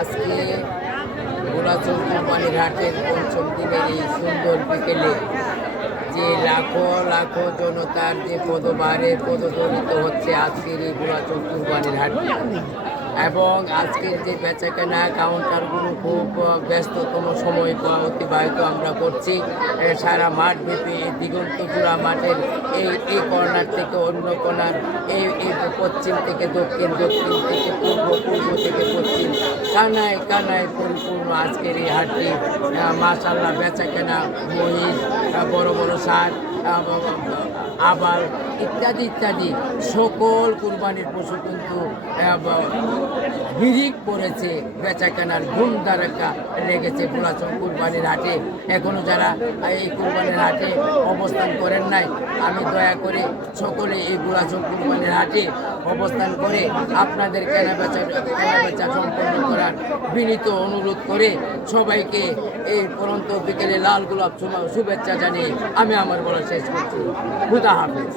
আজকে গোলাচর কোম্পানির হাটের পঞ্চম দিনের এই সুন্দর বিকেলে যে লাখো লাখো জনতার যে পদভারে পদদলিত হচ্ছে আজকের এই গোলাচর কোম্পানির হাট, এবং আজকের যে বেচাকেনা কাউন্টারগুলো খুব ব্যস্ততম সময় অতিবাহিত আমরা করছি। সারা মাঠ ব্যাপী এই দিগন্তচূড়া মাঠের এই কর্নার থেকে অন্য কর্নার, এই পশ্চিম থেকে দক্ষিণ, দক্ষিণ থেকে পূর্ব, পূর্ব থেকে পশ্চিম, কানায় কানায় পরিপূর্ণ আজকের এই হাটটি। মাশাআল্লাহ বেচাকেনা মহিষ, বড় বড় ষাঁড়, আবার ইত্যাদি ইত্যাদি সকল কুরবানির পশু কিন্তু হিরিক পড়েছে, বেচাকেনার ঘুম ধারাকা লেগেছে গোলাচর কুরবানির হাটে। এখনও যারা এই কুরবানির হাটে অবস্থান করেন নাই, আমি দয়া করে সকলে এই গোলাচর কুরবানির হাটে অবস্থান করে আপনাদের কেনাবেচা সম্পন্ন করার বিনীত অনুরোধ করে সবাইকে এই পরন্ত বিকেলে লাল গোলাপ শুভেচ্ছা জানিয়ে আমি আমার বলা শেষ করছি। খুদা হাফেজ।